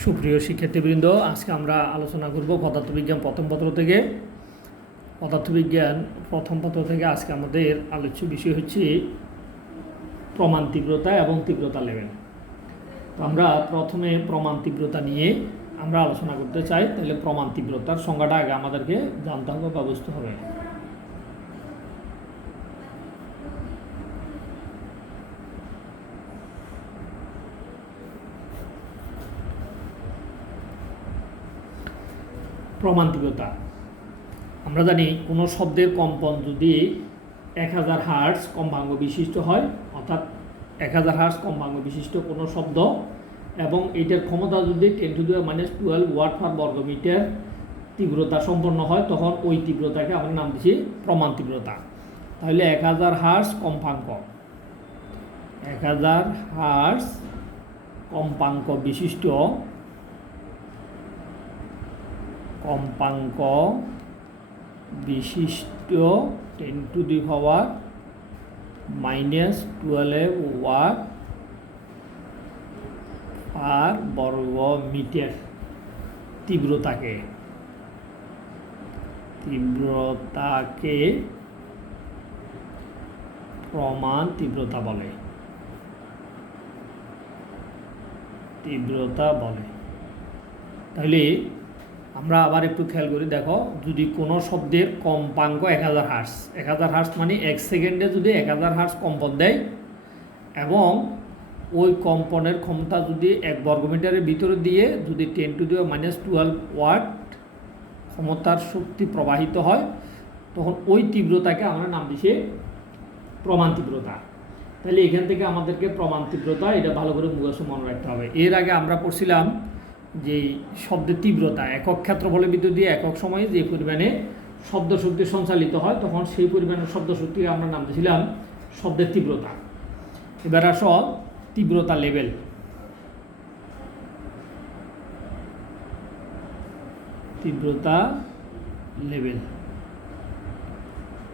সুপ্রিয় শিক্ষার্থীবৃন্দ, আজকে আমরা আলোচনা করব পদার্থবিজ্ঞান প্রথম পত্র থেকে। পদার্থবিজ্ঞান প্রথম পত্র থেকে আজকে আমাদের আলোচ্য বিষয় হচ্ছে প্রমাণ তীব্রতা এবং তীব্রতা লেভেল। তো আমরা প্রথমে প্রমাণ তীব্রতা নিয়ে আমরা আলোচনা করতে চাই। তাহলে প্রমাণ তীব্রতার সংজ্ঞাটা আগে আমাদেরকে জানতে হবে বা বুঝতে হবে। প্রমাণ তীব্রতা আমরা জানি কোনো শব্দের কম্পন যদি 1000 হার্টজ কম্পাঙ্ক বিশিষ্ট হয়, অর্থাৎ 1000 হার্টজ কম্পাঙ্ক বিশিষ্ট কোনো শব্দ এবং এটার ক্ষমতা যদি 10⁻12 ওয়াট পার বর্গমিটার তীব্রতা সম্পন্ন হয়, তখন ওই তীব্রতাকে আমরা নাম দিচ্ছি প্রমাণ তীব্রতা। তাহলে 1000 হার্টজ কম্পাঙ্ক, 1000 হার্টজ কম্পাঙ্ক বিশিষ্ট 10⁻12 ওয়াট পার বর্গমিটার তীব্রতাকে প্রমাণ তীব্রতা বলে। তাহলে আমরা আবার একটু খেয়াল করি, দেখো, যদি কোনো শব্দের কম্পাঙ্ক 1000 হার্টজ, 1000 হার্টজ মানে 1 সেকেন্ডে যদি 1000 হার্টজ কম্পন দেয় এবং ওই কম্পনের ক্ষমতা যদি 1 বর্গমিটারের ভিতরে দিয়ে যদি 10⁻12 ওয়াট ক্ষমতার শক্তি প্রবাহিত হয়, তখন ওই তীব্রতাকে আমরা নাম দিচ্ছি প্রমাণ তীব্রতা। তাহলে এখান থেকে আমাদেরকে প্রমাণ তীব্রতা এটা ভালো করে মুখস্থ মনে রাখতে হবে। এর আগে আমরা পড়ছিলাম যে শব্দের তীব্রতা একক ক্ষেত্রফলের ভিতর দিয়ে একক সময়ে যে পরিমাণে শব্দ শক্তি সঞ্চালিত হয়, তখন সেই পরিমাণের শব্দ শক্তিকে আমরা নাম দিয়েছিলাম শব্দের তীব্রতা। এবার আসো তীব্রতা লেভেল।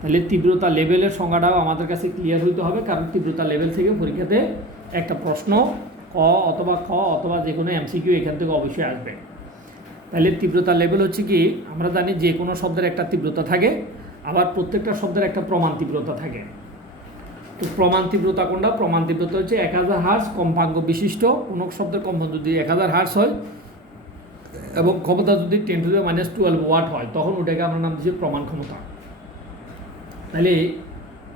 তাহলে তীব্রতা লেভেলের সংজ্ঞাটাও আমাদের কাছে ক্লিয়ার হইতে হবে, কারণ তীব্রতা লেভেল থেকে পরীক্ষাতে একটা প্রশ্ন ক অথবা খ অথবা যে কোনো এমসিকিউ এখান থেকে অবশ্যই আসবে। তাহলে তীব্রতা লেভেল হচ্ছে কি, আমরা জানি যে কোনো শব্দের একটা তীব্রতা থাকে, আবার প্রত্যেকটা শব্দের একটা প্রমাণ তীব্রতা থাকে। তো প্রমাণ তীব্রতা কোনটা? প্রমাণ তীব্রতা হচ্ছে 1000 হার্টজ কম্পাঙ্ক বিশিষ্ট কোনো শব্দের কম্পন যদি 1000 হার্টজ হয় এবং ক্ষমতা যদি 10⁻12 ওয়াট হয়, তখন ওটাকে আমরা নাম দিচ্ছি প্রমাণ ক্ষমতা। তাহলে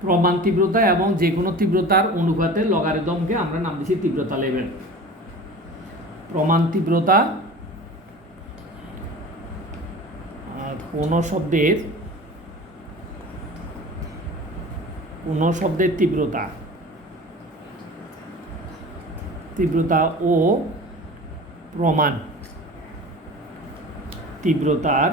প্রমাণ তীব্রতা এবং যে কোনো তীব্রতার অনুপাতে লগারিদমকে আমরা নাম দিচ্ছি তীব্রতা লেভেল। প্রমাণ তীব্রতা কোনো শব্দের তীব্রতা ও প্রমাণ তীব্রতার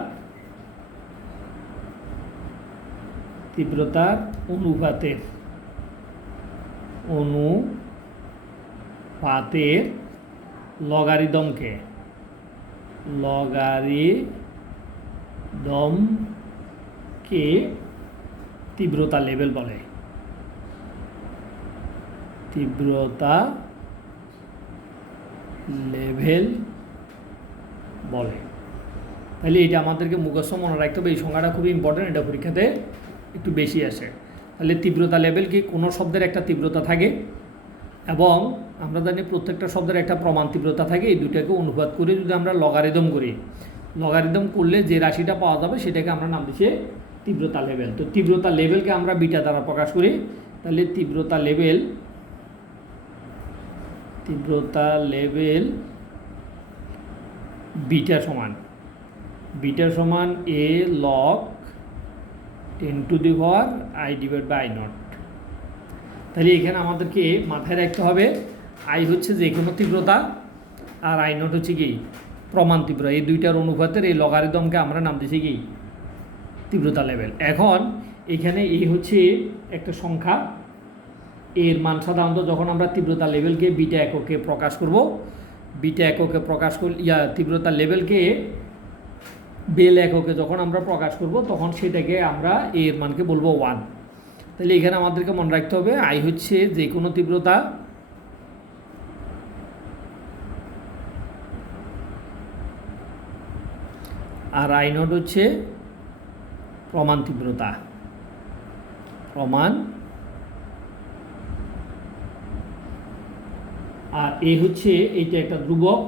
অনুপাতের লগারিদমকে তীব্রতা লেভেল বলে। তাহলে এটা আমাদেরকে মুখস্থ মনে রাখতে হবে। এই সংজ্ঞাটা খুবই ইম্পর্টেন্ট, এটা পরীক্ষাতে একটু বেশি আসে। তাহলে তীব্রতা লেভেল কি, কোনো শব্দের একটা তীব্রতা থাকে এবং আমরা জানি প্রত্যেকটা শব্দের একটা প্রমাণ তীব্রতা থাকে। এই দুটাকে অনুপাত করে যদি আমরা লগারিদম করি, লগারিদম করলে যে রাশিটা পাওয়া যাবে সেটাকে আমরা নাম দিচ্ছি তীব্রতা লেভেল। তো তীব্রতা লেভেলকে আমরা বিটা দ্বারা প্রকাশ করি। তাহলে তীব্রতা লেভেল বিটা সমান a log 10⁻I/I0। তাহলে এখানে আমাদেরকে মাথায় রাখতে হবে আই হচ্ছে যে কোনো তীব্রতা আর I0 হচ্ছে কি প্রমাণ তীব্রতা। এই দুইটার অনুপাতের এই লগারিদমকে আমরা নাম দিচ্ছি কি তীব্রতা লেভেল। এখন এখানে এই হচ্ছে একটা সংখ্যা, এর মান সাধারণত যখন আমরা তীব্রতা লেভেলকে বিটা এককে প্রকাশ করব, তীব্রতা লেভেলকে বেল এককে যখন আমরা প্রকাশ করব, তখন সেটাকে আমরা এর মানকে বলবো 1। তাহলে এখানে আমাদেরকে মনে রাখতে হবে আই হচ্ছে যে কোনো তীব্রতা আর আই নট হচ্ছে প্রমাণ তীব্রতা। প্রমাণ, আর এ হচ্ছে এইটা একটা ধ্রুবক,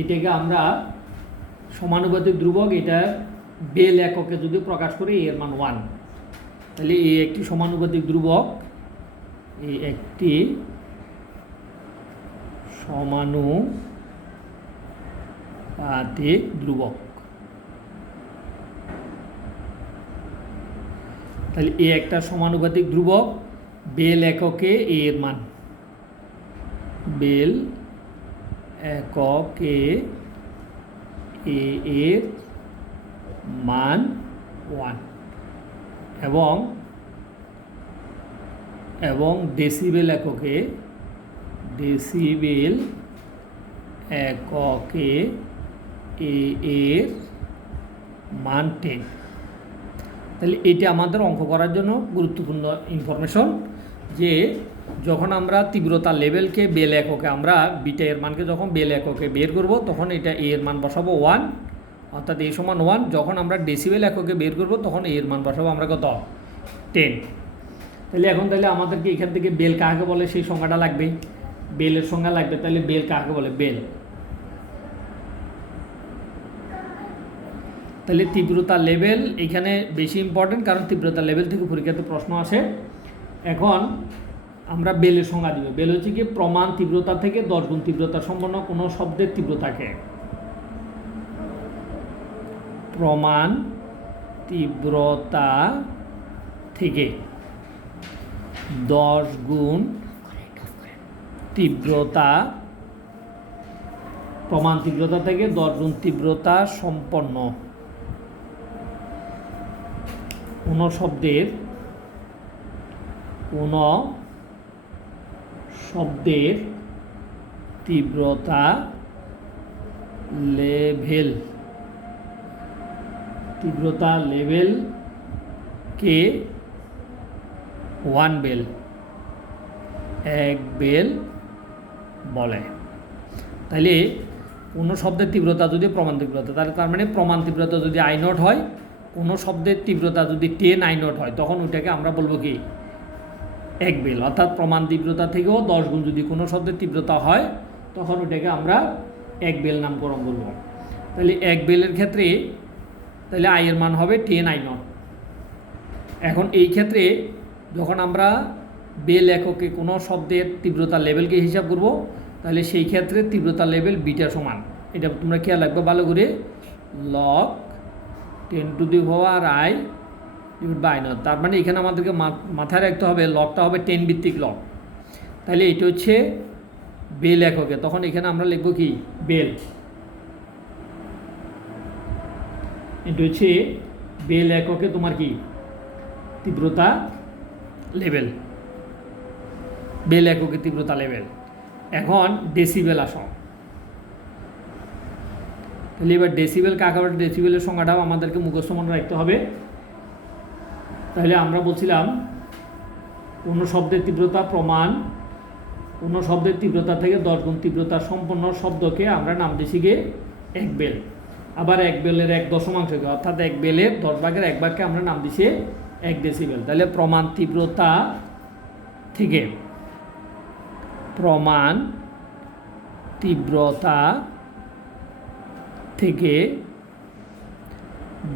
এটাকে আমরা সমানুপাতিক ধ্রুবক, এটা বেল এককে যদি প্রকাশ করে এর মান 1, তাহলে এই একটি সমানুপাতিক ধ্রুবক, এই একটি সমানুপাতিক ধ্রুবক। তাহলে এ একটা সমানুপাতিক ধ্রুবক, বেল এককে এর মান, বেল এককে এর মান 1, এবং ডেসিবেল এককে এর মান 10। তাহলে এটা আমাদের অঙ্ক করার জন্য গুরুত্বপূর্ণ ইনফরমেশন, যে যখন আমরা তীব্রতা লেভেলকে বেল এককে, আমরা বিটা এর মানকে যখন বেল এককে বের করব তখন এটা এর মান বসাবো 1, অর্থাৎ এ সমান 1। যখন আমরা ডেসিবেল এককে বের করব তখন এর মান বসাবো আমরা কত, 10। তাহলে এখন আমাদেরকে এখান থেকে বেল কাকে বলে সেই সংখ্যাটা লাগবে, বেলের সংখ্যা লাগবে। তাহলে বেল কাকে বলে, বেল। তাহলে তীব্রতা লেভেল এখানে বেশি ইম্পর্টেন্ট, কারণ তীব্রতা লেভেল থেকে পরীক্ষাতে প্রশ্ন আসে। এখন আমরা বেলের সংজ্ঞা দিব। বেল হচ্ছে কি, প্রমাণ তীব্রতা থেকে 10 গুণ তীব্রতা সম্পন্ন কোনো শব্দের তীব্রতাকে, প্রমাণ তীব্রতা থেকে 10 গুণ তীব্রতা, প্রমাণ তীব্রতা থেকে 10 গুণ তীব্রতা সম্পন্ন কোন শব্দের তীব্রতা লেভেলকে 1 বেল, 1 বেল বলে। তাহলে কোনো শব্দের তীব্রতা যদি প্রমাণ তীব্রতা, তার মানে প্রমাণ তীব্রতা যদি আই নট হয়, কোনো শব্দের তীব্রতা যদি 10 আই নট হয়, তখন ওইটাকে আমরা বলবো কি, 1 বেল। অর্থাৎ প্রমাণ তীব্রতা থেকেও 10 গুণ যদি কোনো শব্দের তীব্রতা হয়, তখন ওইটাকে আমরা 1 বেল নামকরণ করব। তাহলে 1 বেলের ক্ষেত্রে তাহলে আই এর মান হবে 10 আই নট। এখন এই ক্ষেত্রে যখন আমরা বেল এককে কোনো শব্দের তীব্রতা লেভেলকে হিসাব করব, তাহলে সেই ক্ষেত্রে তীব্রতা লেভেল বিটা সমান, এটা তোমরা খেয়াল রাখবে ভালো করে, log 10 to the power i divide by not. তার মানে এখানে আমাদেরকে মাথায় রাখতে হবে লগটা হবে 10 ভিত্তিক লগ। তাহলে এটা হচ্ছে বেল এককে, তখন এখানে আমরা লিখব কি, বেল। এটা হচ্ছে বেল এককে তোমার কি, তীব্রতা লেভেল, বেল এককে তীব্রতা লেভেল। এখন ডেসিবেল আসো। তাহলে এবার ডেসিবেল কাকে বলে, ডেসিবেলের সংখ্যাটাও আমাদেরকে মুখস্থ মনে রাখতে হবে। তাহলে আমরা বলছিলাম কোনো শব্দের তীব্রতা প্রমাণ, কোনো শব্দের তীব্রতা থেকে 10 গুণ তীব্রতা সম্পন্ন শব্দকে আমরা নাম দিছি গিয়ে 1 বেল। আবার 1 বেলের 1 দশমাংশকে, অর্থাৎ 1 বেলের 10 ভাগের 1 ভাগকে আমরা নাম দিছি 1 ডেসিবেল। তাহলে প্রমাণ তীব্রতা থেকে, প্রমাণ তীব্রতা থেকে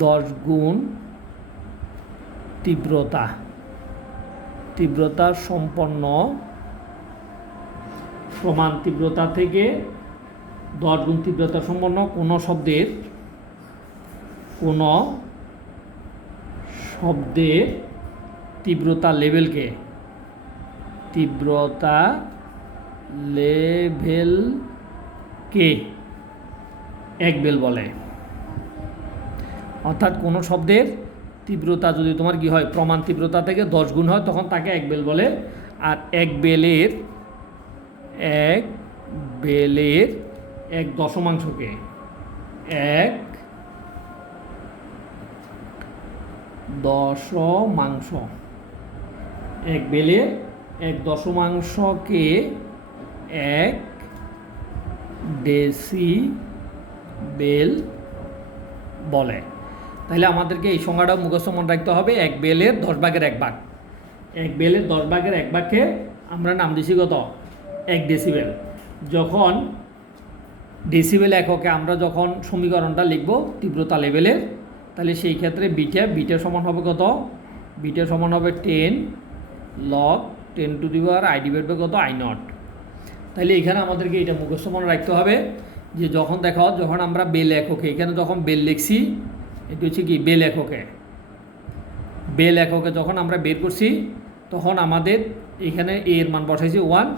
10 গুণ তীব্রতা সম্পন্ন, প্রমাণ তীব্রতা থেকে 10 গুণ তীব্রতা সম্পন্ন কোনো শব্দের তীব্রতা লেভেলকে 1 বেল বলে। অর্থাৎ কোনো শব্দের তীব্রতা যদি তোমার কি হয়, প্রমাণ তীব্রতা থেকে 10 গুণ হয়, তখন তাকে 1 বেল বলে। আর 1 বেলের 1 দশমাংশকে 1 দশমাংশ, 1 বেলের 1 দশমাংশকে 1 ডেসিবেল বলে। তাহলে আমাদেরকে এই সংজ্ঞাটা মুখস্থ মনে রাখতে হবে, 1 বেলের 10 ভাগের 1 ভাগ। 1 বেলের 10 ভাগের 1 ভাগকে আমরা নাম দিছি কত? 1 ডেসিবেল। যখন ডেসিবেল এককে আমরা যখন সমীকরণটা লিখব তীব্রতা লেভেলের, তাহলে সেই ক্ষেত্রে বিটা সমান হবে কত? বিটা সমান হবে 10 log 10 to the power i divide by কত? i not. তাহলে এখানে আমাদেরকে এটা মুখস্থ মনে রাখতে হবে যে যখন আমরা বেল এককে, এখানে যখন বেল লিখছি, এটা হচ্ছে কি বেল এককে, বেল এককে যখন আমরা বের করছি তখন আমাদের এখানে এর মান বসাইছি 1।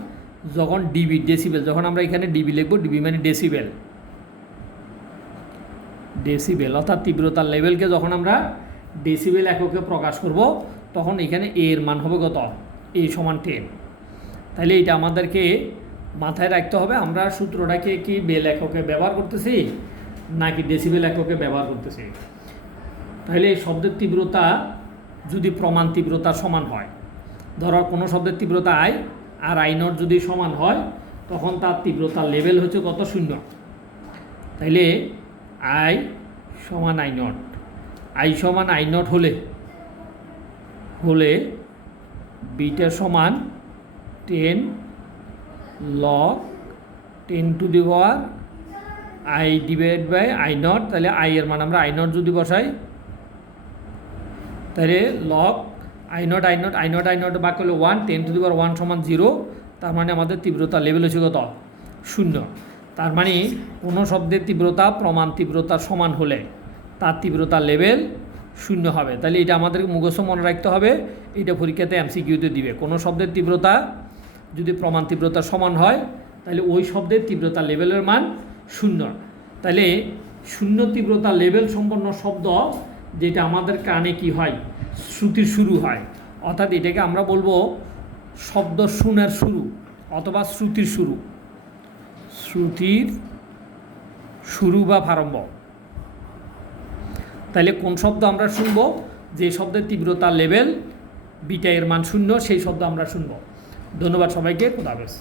যখন ডিবি ডেসিবেল, যখন আমরা এখানে ডিবি লিখব, ডিবি মানে ডেসিবেল, ডেসিবেল অর্থাৎ তীব্রতার লেভেলকে যখন আমরা ডেসিবেল এককে প্রকাশ করব তখন এখানে এর মান হবে কত? এ সমান 10। তাহলে এটা আমাদেরকে মাথায় রাখতে হবে, আমরা সূত্রটাকে কি বেল এককে ব্যবহার করতেছি নাকি ডেসিবেল এককে ব্যবহার করতেছি। তাহলে এই শব্দের তীব্রতা যদি প্রমাণ তীব্রতার সমান হয়, ধরো কোনো শব্দের তীব্রতা আই আর আই নট যদি সমান হয়, তখন তার তীব্রতার লেভেল হচ্ছে কত? 0। তাইলে আই সমান আই নট, আই সমান আই নট হলে বিটা সমান 10 log 10 to the power I divide by I not. তাহলে আই এর মান আমরা আই নট যদি বসাই, তাহলে log আই নট বাক করলে 1, 10 টু দি পাওয়ার 1 সমান 0। তার মানে আমাদের তীব্রতা লেভেল হচ্ছে কত? 0। তার মানে কোনো শব্দের তীব্রতা প্রমাণ তীব্রতার সমান হলে তার তীব্রতার লেভেল 0 হবে। তাহলে এটা আমাদেরকে মুখস্থ মনে রাখতে হবে, এটা পরীক্ষাতে এমসিকিউতে দিবে। কোনো শব্দের তীব্রতা যদি প্রমাণ তীব্রতার সমান হয় তাহলে ওই শব্দের তীব্রতা লেভেলের মান 0। তাহলে 0 তীব্রতা লেভেল সম্পন্ন শব্দ যেটা আমাদের কানে কি হয়? শ্রুতির শুরু হয়, অর্থাৎ এটাকে আমরা বলবো শব্দ শুনের শুরু অথবা শ্রুতির শুরু বা প্রারম্ভ। তাহলে কোন শব্দ আমরা শুনব? যে শব্দের তীব্রতা লেভেল বিটা এর মান 0, সেই শব্দ আমরা শুনব। ধন্যবাদ সবাইকে, খোদা হাফেজ।